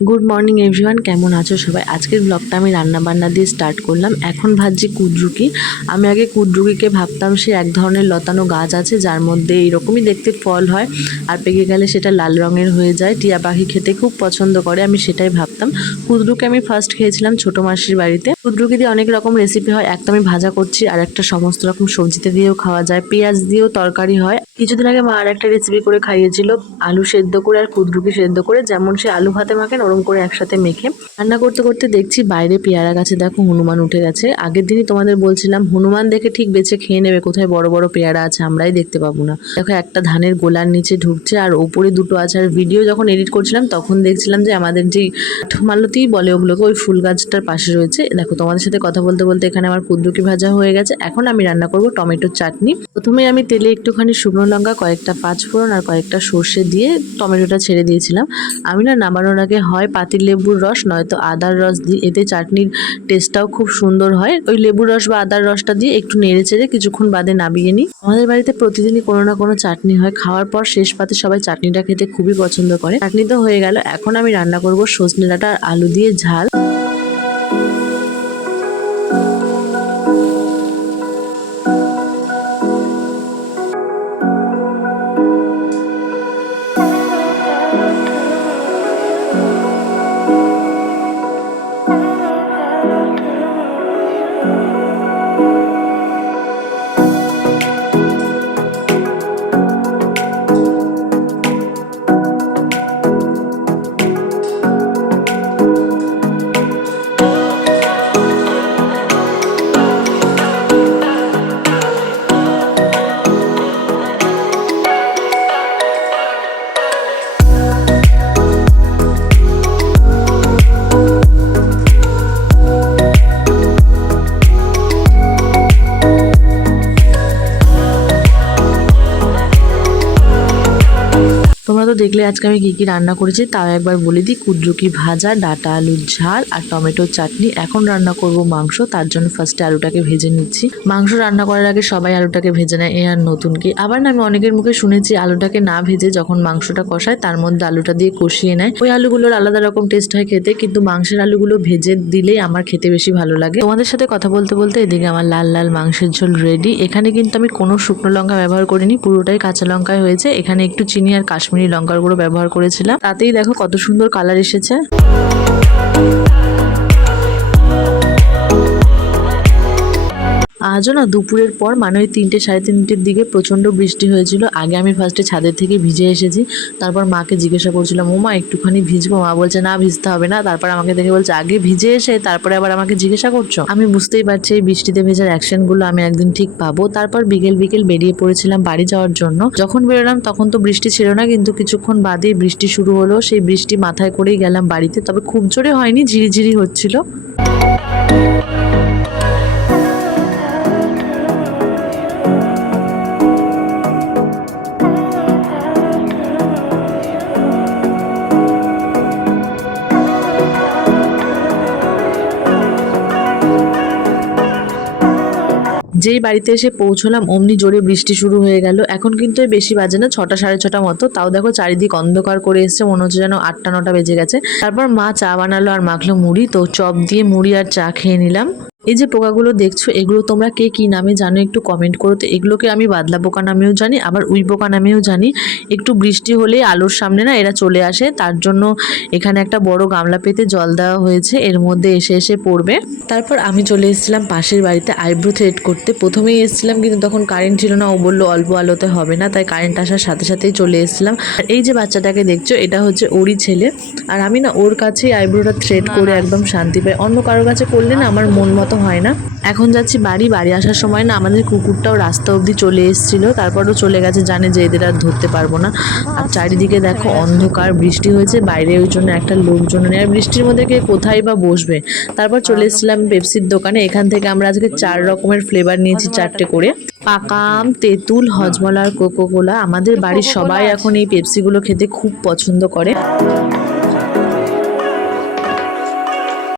Good morning everyone কেমন আছো সবাই? আজকের ব্লগটা আমি রান্না বান্না দিয়ে স্টার্ট করলাম। এখন ভাবছি কুদ্রুকি। আমি আগে কুদ্রুকিকে ভাবতাম সে এক ধরনের লতানো গাছ আছে, যার মধ্যে এরকমই দেখতে ফল হয়, আর পেকে গেলে সেটা লাল রঙের হয়ে যায়। টিয়া পাখি খেতে খুব পছন্দ করে, আমি সেটাই ভাবতাম। কুদ্রুকে আমি ফার্স্ট খেয়েছিলাম ছোটো মাসির বাড়িতে। কুদ্রুকি দিয়ে অনেক রকম রেসিপি হয়। একটা আমি ভাজা করছি, আর একটা সমস্ত রকম সবজিতে দিয়েও খাওয়া যায়। পেঁয়াজ দিয়েও তরকারি হয়। কিছুদিন আগে মা আর একটা রেসিপি করে খাইয়েছিল, আলু সেদ্ধ করে আর কুদ্রুকি সেদ্ধ করে, যেমন সে আলু ভাতে মাখেন, ওরম করে একসাথে মেখে। রান্না করতে করতে দেখছি বাইরে পেয়ারা গাছে দেখো হনুমান উঠে গেছে। আগের দিনই তোমাদের বলছিলাম, হনুমান দেখে ঠিক বেছে খেয়ে নেবে, কোথায় বড় বড় পেয়ারা আছে আমরাই দেখতে পাবো না। দেখো একটা ধানের গোলার নিচে ঢুকছে, আর ওপরে দুটো আছে, আর ভিডিও যখন এডিট করছিলাম, তখন দেখছিলাম যে আমাদের যেই মালতী বলে ওগুলোকে, ওই ফুল গাছটার পাশে রয়েছে। দেখো তোমাদের সাথে কথা বলতে বলতে এখানে আমার কুদ্রুকি ভাজা হয়ে গেছে। এখন আমি রান্না করব টমেটোর চাটনি। প্রথমে আমি তেলে একটুখানি শুকনো লঙ্কা কয়েকটা পাঁচফোড়ন আর কয়েকটা সর্ষে দিয়ে টমেটোটা ছেড়ে দিয়েছিলাম। আমি না নামানোর আগে হয় পাতিল লেবুর রস, নয়তো আদার রস দিই এতে চাটনির টেস্টটাও খুব সুন্দর হয়। ওই লেবুর রস বা আদার রসটা দিয়ে একটু নেড়ে চেড়ে কিছুক্ষণ বাদে নামিয়ে নিই। আমাদের বাড়িতে প্রতিদিনই কোনো না কোনো চাটনি হয়। খাওয়ার পর শেষ পাতে সবাই চাটনিটা খেতে খুবই পছন্দ করে। চাটনি তো হয়ে গেল। এখন আমি রান্না করব সজনে ডাঁটা আর আলু দিয়ে ঝাল। তো দেখলে আজকে আমি কী কী রান্না করেছি তাও একবার বলে দিই। কুদ্রুকি ভাজা, ডাটা আলুর ঝাল আর টমেটোর চাটনি। এখন রান্না করব মাংস, তার জন্য ফার্স্টে আলুটাকে ভেজে নিচ্ছি। মাংস রান্না করার আগে সবাই আলুটাকে ভেজে নেয়, এ আর নতুন কি আবার না আমি অনেকের মুখে শুনেছি আলুটাকে না ভেজে যখন মাংসটা কষায় তার মধ্যে আলুটা দিয়ে কষিয়ে নেয়। ওই আলুগুলোর আলাদা রকম টেস্ট হয় খেতে, কিন্তু মাংসের আলুগুলো ভেজে দিলেই আমার খেতে বেশি ভালো লাগে। তোমাদের সাথে কথা বলতে বলতে এদিকে আমার লাল লাল মাংসের ঝোল রেডি এখানে কিন্তু আমি কোনো শুকনো লঙ্কা ব্যবহার করিনি, পুরোটাই কাঁচা লঙ্কায় হয়েছে। এখানে একটু চিনি আর কাশ্মীরি লঙ্কার গুঁড়ো ব্যবহার করেছিলাম। তাতেই দেখো কত সুন্দর কালার এসেছে। আজও না দুপুরের পর মানে ওই তিনটে, সাড়ে তিনটের দিকে প্রচণ্ড বৃষ্টি হয়েছিল। আগে আমি ফার্স্টে ছাদের থেকে ভিজে এসেছি, তারপর মাকে জিজ্ঞাসা করছিলাম ও মা একটুখানি ভিজবো? মা বলছে, না, ভিজতে হবে না। তারপর আমাকে দেখে বলছে, আগে ভিজে এসে তারপরে আবার আমাকে জিজ্ঞাসা করছ? আমি বুঝতেই পারছি এই বৃষ্টিতে ভেজার অ্যাকশনগুলো আমি একদিন ঠিক পাবো। তারপর বিকেল বিকেল বেরিয়ে পড়েছিলাম বাড়ি যাওয়ার জন্য। যখন বেরোলাম তখন তো বৃষ্টি ছিল না, কিন্তু কিছুক্ষণ বাদেই বৃষ্টি শুরু হলো। সেই বৃষ্টি মাথায় করেই গেলাম বাড়িতে, তবে খুব জোরে হয়নি, ঝিরিঝিরি হচ্ছিল। যেই বাড়িতে এসে পৌঁছলাম, অমনি জোরে বৃষ্টি শুরু হয়ে গেল। এখন কিন্তু বেশি বাজে না, ছটা সাড়ে ছটা মতো। তাও দেখো চারিদিক অন্ধকার করে এসছে, মনে হচ্ছে যেন আটটা নটা বেজে গেছে। তারপর মা চা বানালো আর মাখলো মুড়ি। তো চপ দিয়ে মুড়ি আর চা খেয়ে নিলাম। এই যে পোকাগুলো দেখছ এগুলো তোমরা কে কি নামে জানো একটু কমেন্ট করো। তো এগুলোকে আমি বাদলা পোকা নামেও জানি আবার উই পোকা নামেও জানি। একটু বৃষ্টি হলেই আলোর সামনে না এরা চলে আসে তার জন্য এখানে একটা বড় গামলা পেতে জল দেওয়া হয়েছে এর মধ্যে এসে এসে পড়বে। তারপর আমি চলে এসেছিলাম পাশের বাড়িতে আইব্রো থ্রেড করতে। প্রথমেই এসেছিলাম কিন্তু তখন কারেন্ট ছিল না ও বলল অল্প আলোতে হবে না তাই কারেন্ট আসার সাথে সাথেই চলে এসেছিলাম। আর এই যে বাচ্চাটাকে দেখছ এটা হচ্ছে ওরই ছেলে। আর আমি না ওর কাছেই আইব্রোটা থ্রেড করে একদম শান্তি পাই। অন্য কারোর কাছে করলে না আমার মন মতো হয় না। এখন যাচ্ছি বাড়ি বাড়ি আসার সময় না আমাদের কুকুরটাও রাস্তা অবধি চলে এসেছিল, তারপরও চলে গেছে, জানে যে এদের আর ধরতে পারব না। আর চারিদিকে দেখো অন্ধকার, বৃষ্টি হয়েছে, বাইরে ওই জন্য একটা লোকজন নেই। আর বৃষ্টির মধ্যে কে কোথায় বা বসবে? তারপর চলে এসেছিলাম পেপসির দোকানে, এখান থেকে আমরা আজকে চার রকমের ফ্লেভার নিয়েছি চারটে করে। পাকা তেঁতুল হজমলা আর কোকো কোলা আমাদের বাড়ির সবাই এখন এই পেপসিগুলো খেতে খুব পছন্দ করে।